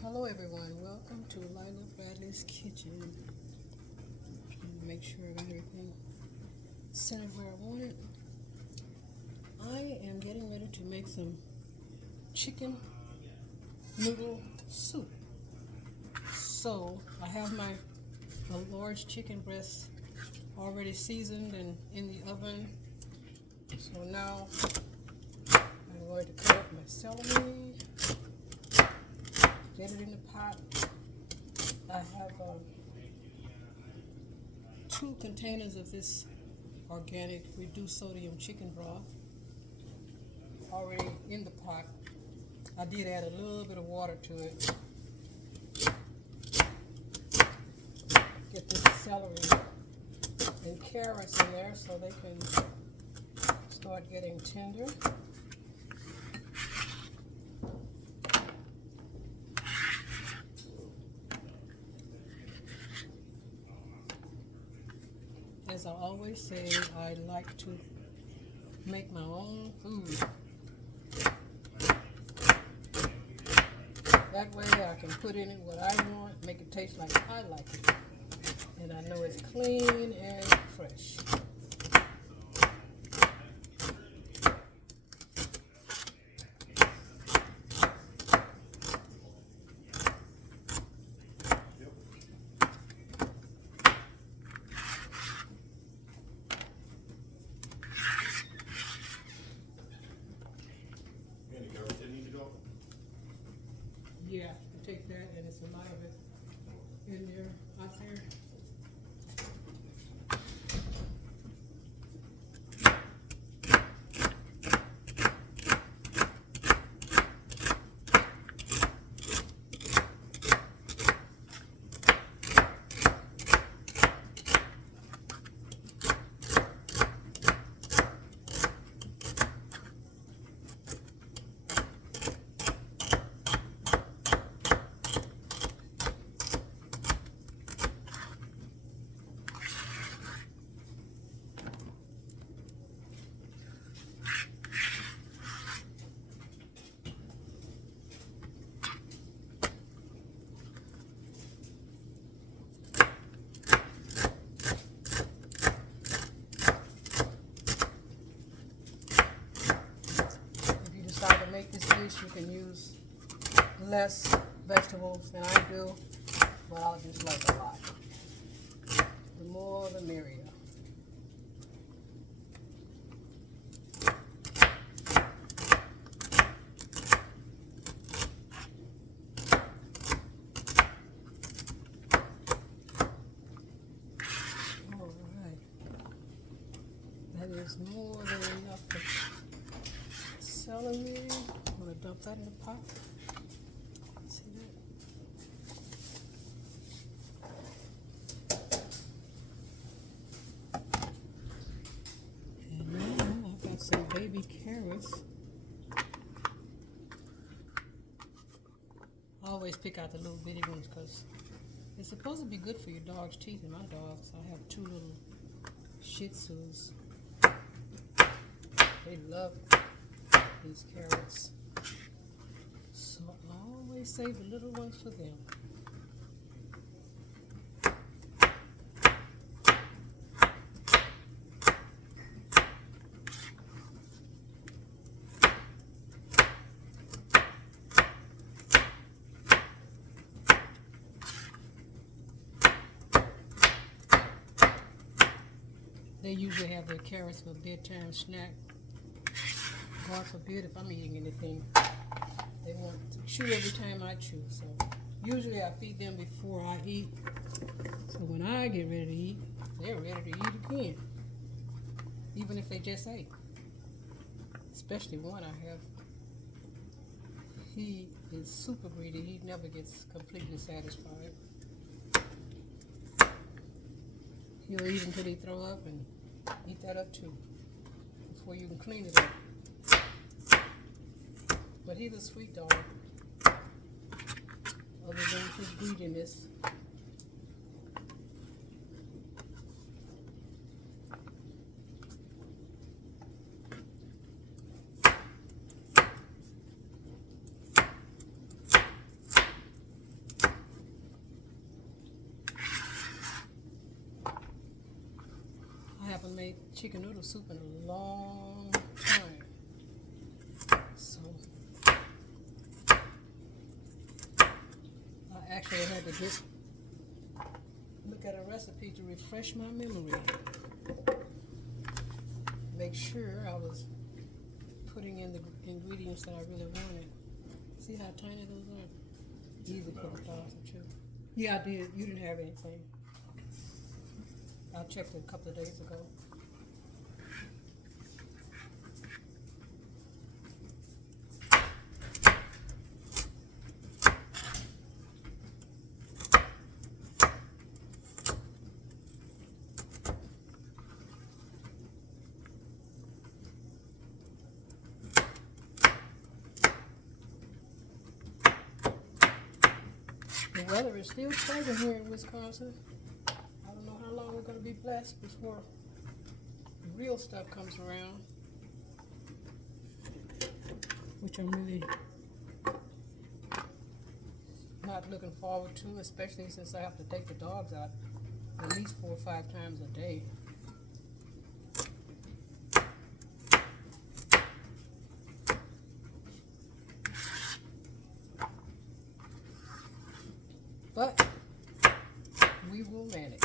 Hello everyone, welcome to Lila Bradley's Kitchen. Trying to make sure I got everything centered where I want it. I am getting ready to make some chicken noodle soup. So I have my large chicken breast already seasoned and in the oven. So now I'm going to cut up my celery, get it in the pot. I have 2 containers of this organic reduced sodium chicken broth already in the pot. I did add a little bit of water to it. Get this celery and carrots in there so they can start getting tender. As I always say, I like to make my own food. That way I can put in it what I want, make it taste like I like it. And I know it's clean and fresh. Yeah, you take that and it's a lot of it in there, out there. If you decide to make this dish, you can use less vegetables than I do, but I'll just like a lot. The more the merrier. Alright. That is more than enough for celery. I'm going to dump that in the pot. See that? And now I've got some baby carrots. I always pick out the little bitty ones because it's supposed to be good for your dog's teeth. And my dogs, I have 2 little Shih Tzus. They love these carrots. So I always save the little ones for them. They usually have their carrots for a bedtime snack. God forbid if I'm eating anything. They want to chew every time I chew. So usually I feed them before I eat. So when I get ready to eat, they're ready to eat again. Even if they just ate. Especially one I have. He is super greedy. He never gets completely satisfied. He'll eat until he throw up and eat that up too. Before you can clean it up. But he's a sweet dog. Other than his greediness. made chicken noodle soup in a long time. So I actually had to just look at a recipe to refresh my memory. Make sure I was putting in the ingredients that I really wanted. See how tiny those are? Easy for the dogs to chew. Yeah, I did. You didn't have anything. I checked it a couple of days ago. The weather is still changing here in Wisconsin. I don't know how long we're going to be blessed before real stuff comes around, which I'm really not looking forward to, especially since I have to take the dogs out at least 4 or 5 times a day. But we will manage.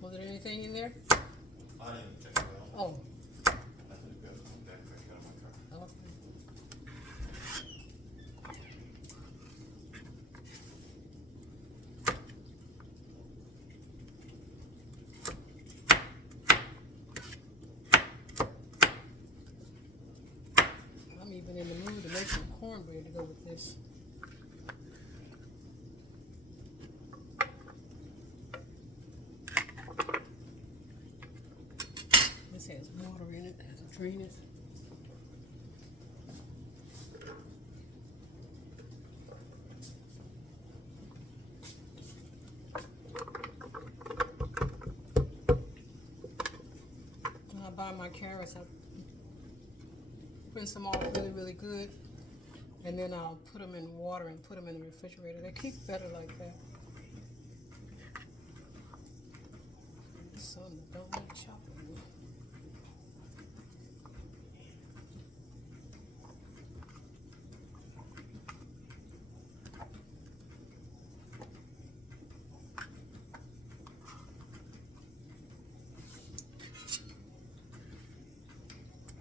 Was there anything in there? I didn't even check it out. Oh. I think it goes on deck right here on my car. I'm even in the mood to make some cornbread to go with this. This has water in it, I have to drain it. When I buy my carrots, I rinse them off really, really good, and then I'll put them in water and put them in the refrigerator. They keep better like that. Some that don't need chopping.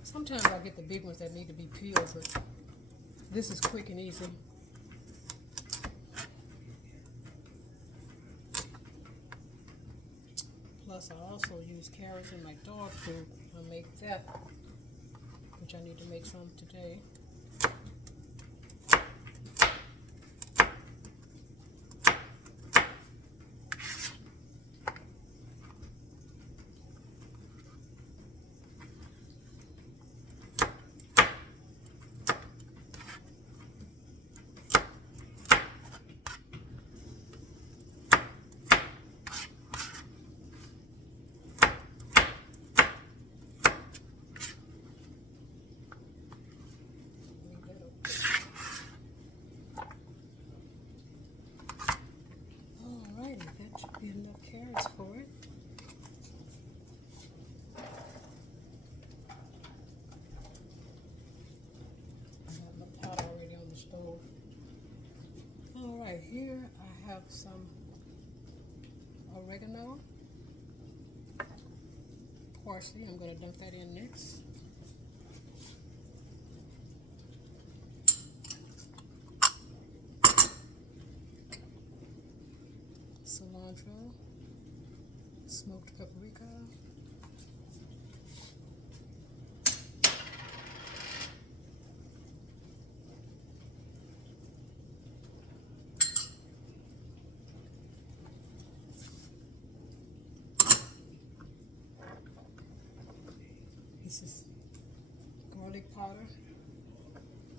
Sometimes I get the big ones that need to be peeled, but this is quick and easy. Plus, I also use carrots in my dog food. I'll make that, which I need to make some today. Should be enough carrots for it. I have my pot already on the stove. All right, here I have some oregano, parsley. I'm going to dump that in next. Cilantro, smoked paprika, this is garlic powder,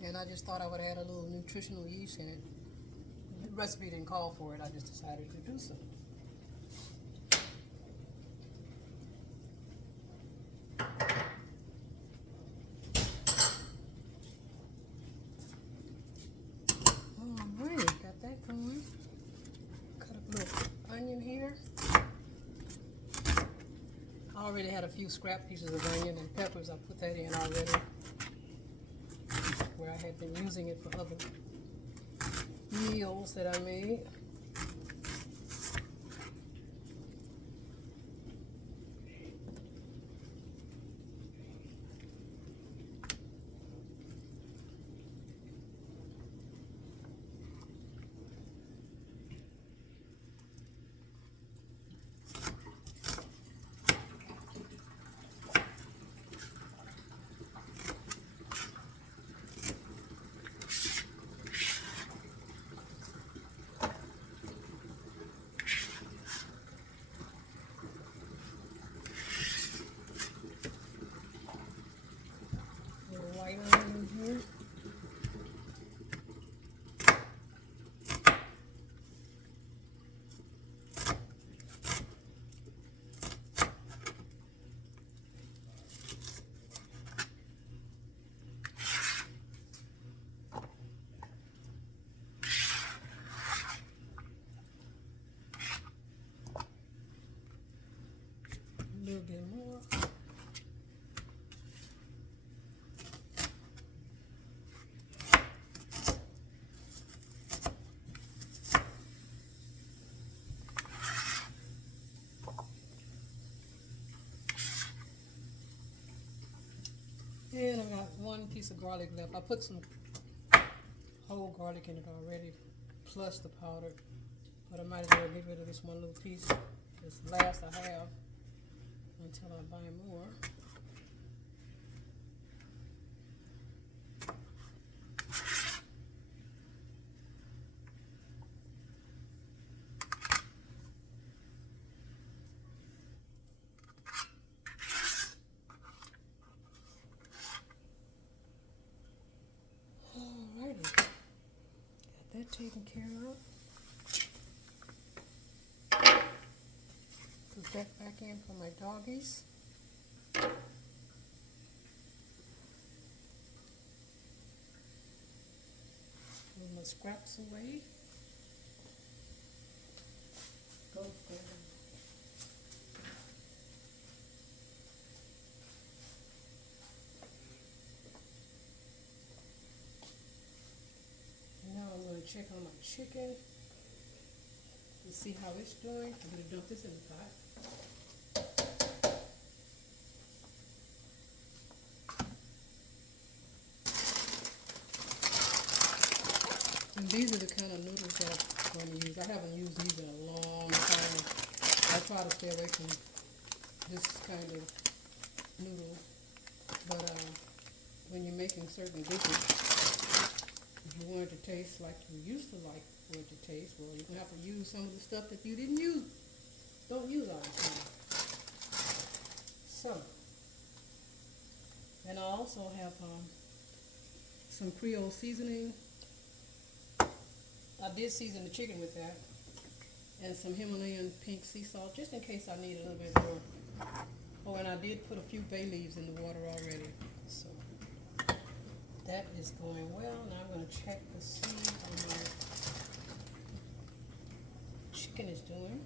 and I just thought I would add a little nutritional yeast in it. The recipe didn't call for it, I just decided to do so. Alright, got that already had a few scrap pieces of onion and peppers. I put that in already, where I had been using it for other meals that I made. White onion in here. A little bit more. And I got one piece of garlic left. I put some whole garlic in it already, plus the powder. But I might as well get rid of this one little piece. This last I have until I buy more. Alrighty, got that taken care of. Put that back in for my doggies. Move my scraps away. Go for it. Now I'm going to check on my chicken to see how it's doing. I'm going to dump this in the pot. And these are the kind of noodles that I'm going to use. I haven't used these in a long time. I try to stay away from this kind of noodle. But when you're making certain dishes, if you want it to taste like you used to like for it to taste, well, you're going to have to use some of the stuff that you don't use all the time. So, and I also have some Creole seasoning. I did season the chicken with that, and some Himalayan pink sea salt, just in case I need a little bit more. Oh, and I did put a few bay leaves in the water already. So that is going well. Now I'm going to check to see how my chicken is doing.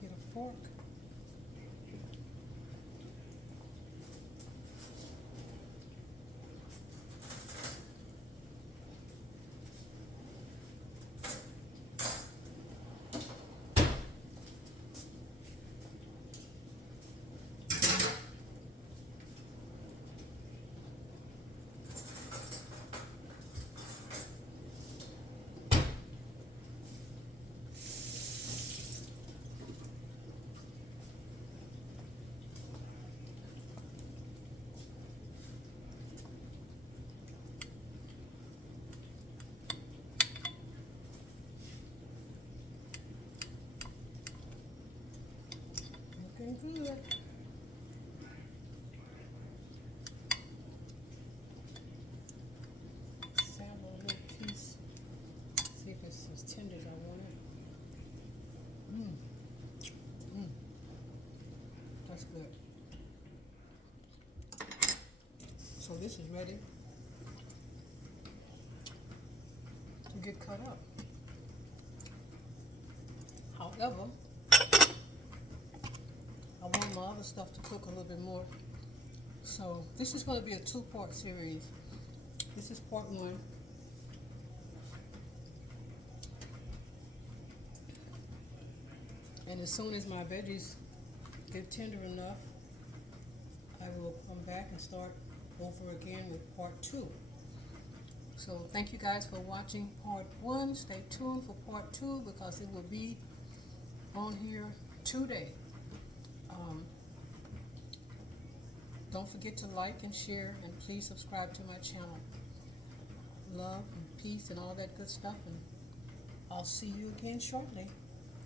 Get a fork. good. Sample a little piece. See if it's as tender as I want it. That's good. So this is ready to get cut up. However, I want my other stuff to cook a little bit more. So this is going to be a two-part series. This is part one. And as soon as my veggies get tender enough, I will come back and start over again with part two. So thank you guys for watching part one. Stay tuned for part two because it will be on here today. Don't forget to like and share, and please subscribe to my channel. Love and peace and all that good stuff, and I'll see you again shortly.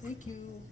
Thank you.